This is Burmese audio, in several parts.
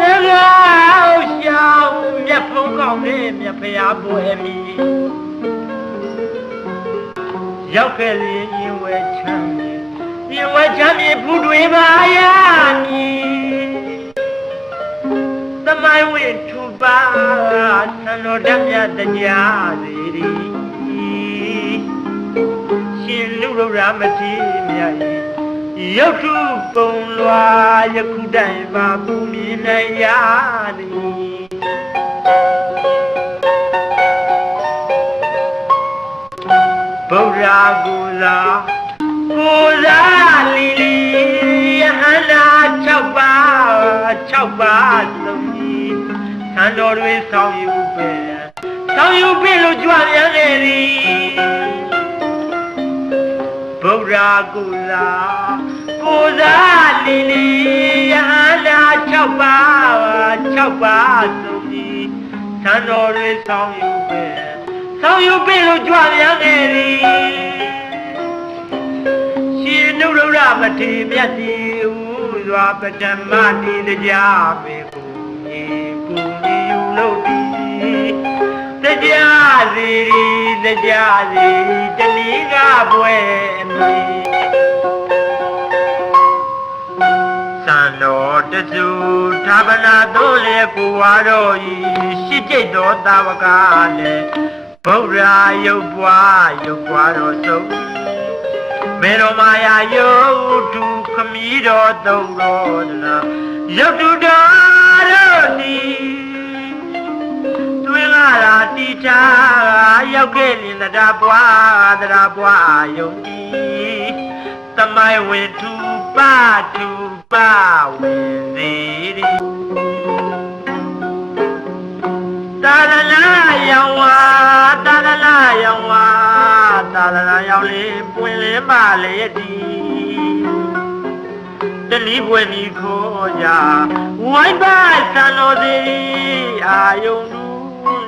တကောက်ရှောင်းမြတ်ဖုံးကောင်းနဲ့မြတ်ဖျားပွဲမီရောက်ခဲ့လေရင်ဝဲချမ်းမြေရင်ဝဲချမ်းမြေဖူးတွေပါရမည်သမိုင်းဝင်ထူပါဆန္တော်တတ်မြတ်တရားစီရီရှင်လူရရမတိမြတ်ဤ ရုပ်ထုပုံလွာယခုတိုင်မှာပူမြင်နိုင်ရသည်ဗုဒ္ဓကူလာကိုလာလီလီယဟန္တာ6ပါး6ပါးသုံးကြီးသံတော်တွေဆောင်ယူပဲဆောင်ယူပြီလို့ကြွပြန်ခဲ့သည်ဗုဒ္ဓကူလာ ကိုလာလီလီယဟန္တာ6ပါး6ပါးသုံးကြီးသံတော်တွေဆောင်ယူပဲဆောင်ယူပြီလို့ကြွပြန်ခဲ့သည်ရှင်နုရရမထေမြတ်စီဟူစွာပထမတိတရားပေကိုညီပူညီယူလို့ဒီတရားစီရီတရားစီတဏီကပွဲ စုသာဗနာသုံးလေကိုဝါတော်ဤရှိကျိတ်တော်တာဝကလည်းဗုဒ္ဓရုပ်ပွားရုပ်ပွားတော်ဆုံးမေတော်မာယာယုတ်တုခမီးတော်သုံးတော်နာယုတ်တုတော်တို့ဒီတွင်လာတာတိချာရောက်ခဲ့လင်တရားပွားတရားပွားယုံဒီတမိုင်းဝင်သူပါသူပါဝ ယောင်ဝါတာရလာယောင်ဝါတာရလာယောင်လေးပွင့်လင်းပါလေဒီတလီပွင့်ဒီခေါ်ကြဝိုင်းပါသံတော်စီအာယုံလူ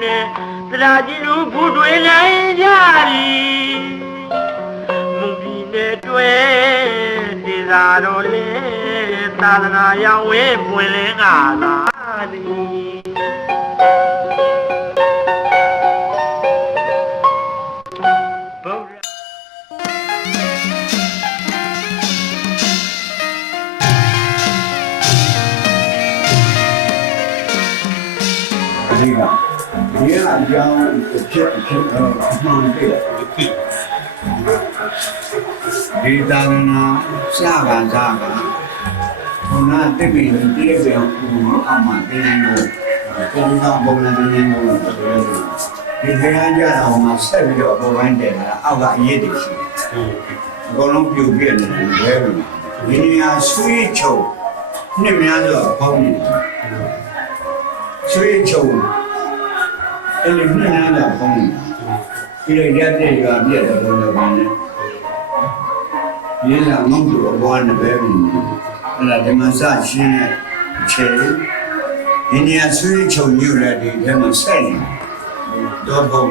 နဲ့တရားကြီးလူဖူးတွေနိုင်ကြသည်မူပြီးနဲ့တွေ့ဒီသာတော်လေးသာသနာရောင်ဝဲပွင့်လင်းကသာသည် ဒီကဒီကအကြောင်းအဖြစ်အဖြစ်တော့အမှန်တည်းဒီသာရဏစာကစာကဘုနာတိပိတိတိပြေအောင်အမှန်တင်းလို့ဘုံတော်ဘုံလည်းတင်းလို့ဒီခရကြတော့မှဆက်ပြီးတော့ဘဝန်းတယ်လားအောက်ကအရေးတည်ရှိတယ်အကုန်လုံးပြူပြည့်နေတယ်ဘယ်လိုဒီနေရာဆွေးချုံနှစ်များစွာပေါင်းနေတယ် ဆွေးချုံအဲ့ဒီနှစ်နာလာပေါင်းပြီးတော့ရက်တဲ့ရွာပြည့်တဲ့ဘုံတော်ကောင်းနဲ့ရင်းလာမုတ်တို့အဘွားနဲ့ပဲပြီးအဲ့ဒါဒီမှာစရှင်းတဲ့ခြေအိန္ဒိယဆွေးချုံညွတ်တဲ့ဒီထဲမှာဆက်နေတော့ဘုံ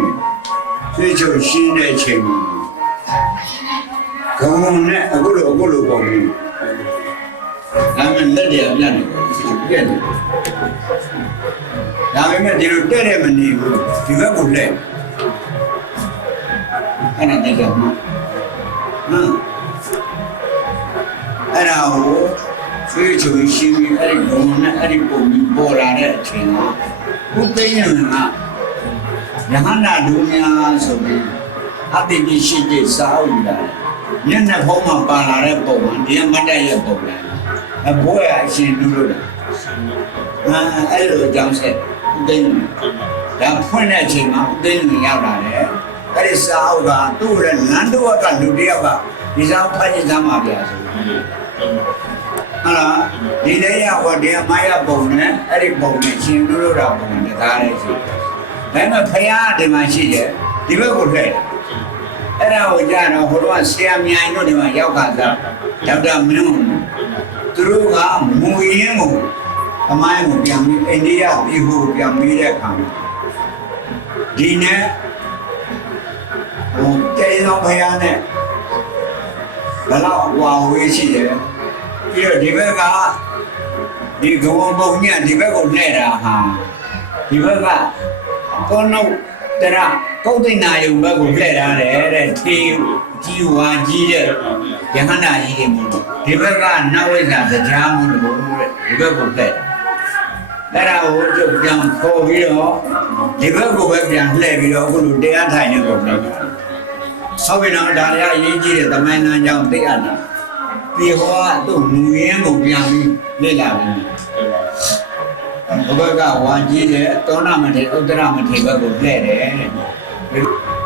ဆွေးချုံရှင်းတဲ့အချိန်မှာကောင်းနဲ့အခုလိုအခုလိုပေါ့ဘူးဒါမှလက်ရပြတ်နေပြတ်နေ ဒါပေမဲ့ဒီလိုတဲ့တဲ့မနေဘူးဒီဘက်ကိုလက်အဲ့ဒါတကယ်မှဟမ်အဲ့ဒါကိုဆွေးချူရှိပြီးအဲ့ဒီဘုံနဲ့အဲ့ဒီပုံပြီးပေါ်လာတဲ့အချိန်ကဘုသိရင်ကယဟန္တာလူများဆိုပြီးအတိတ်ရှိတဲ့စာအုပ်လာမျက်နှာဖုံးမှာပါလာတဲ့ပုံကဒီမတ်တရဲ့ပုံလားအဘိုးရအရှင်လူလို့လားအာအဲ့လိုအကြောင်းဆက် ဦးသိန်းဒါဖွင့်တဲ့အချိန်မှာဦးသိန်းရောက်လာတယ်အဲ့ဒီစာအုပ်ကသူ့ရဲ့နန်းတော်ကလူတယောက်ကဒီစာအုပ်ဖတ်ကြည့်သားမှာဗျာဆိုဟာလားဒီလေးရဝဒီအမရပုံနဲ့အဲ့ဒီပုံနဲ့ရှင်လူလို့တော့ပုံနဲ့ဒါလည်းရှိတယ်ဒါပေမဲ့ဖယားဒီမှာရှိတယ်ဒီဘက်ကိုလှည့်အဲ့ဒါကိုကြတော့ဟိုတော့ဆရာမြိုင်တို့ဒီမှာရောက်ခါသားဒေါက်တာမင်းသူတို့ကမူရင်းကို အမိုင်းကိုပြန်ပြီးအိန္ဒိယပြည်ကိုပြန်ပြီးတဲ့အခါမှာဒီနဲ့ဟိုတေးတော်ဖယားနဲ့ဘလောက်ဝါဝေးရှိတယ်ပြီးတော့ဒီဘက်ကဒီကဝဘုံညဒီဘက်ကိုလှည့်တာဟာဒီဘက်ကကောနုတ်တရကုတ်သိနာယုံဘက်ကိုလှည့်ထားတယ်တဲ့ထေကြီးဝါကြီးတဲ့ယဟန္တာကြီးတွေမို့လို့ဒီဘက်ကနဝိဇ္ဇာတရားမို့လို့တဲ့ဒီဘက်ကိုလှည့် အဲ့ဒါကိုကျုပ်ပြန်ခေါ်ပြီးတော့ဒီဘက်ကိုပဲပြန်လှည့်ပြီးတော့အခုလိုတရားထိုင်နေပုံနဲ့ဟုတ်ပြီနော်ဒါရအရေးကြီးတဲ့သမိုင်းလမ်းကြောင်းသိရတာဒီဟောကသူ့ငူရင်းကိုပြန်ပြီးလေ့လာပြီဘဘကဝါကြီးတဲ့သောဏမထေဥဒ္ဒရမထေဘက်ကိုလှည့်တယ်တဲ့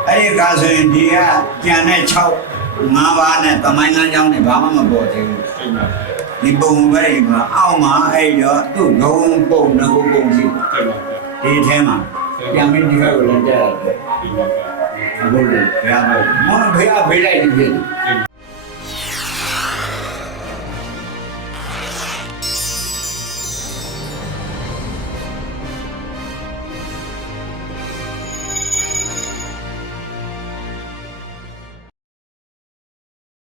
အဲ့ဒီကဆိုရင်ဒီကကျန်တဲ့6 5ပါးနဲ့သမိုင်းလမ်းကြောင်းနဲ့ဘာမှမပေါ်သေးဘူး ဒီပုံပဲမှာအောက်မှာအဲ့တော့သူ့ငုံပုံငုံပုံရှိဒီထဲမှာပြန်ပြီးဒီဘက်ကိုလည်းတက်ရတယ်ဘုရားဘုရားမောင်ဘုရားဖေးလိုက်ပြီ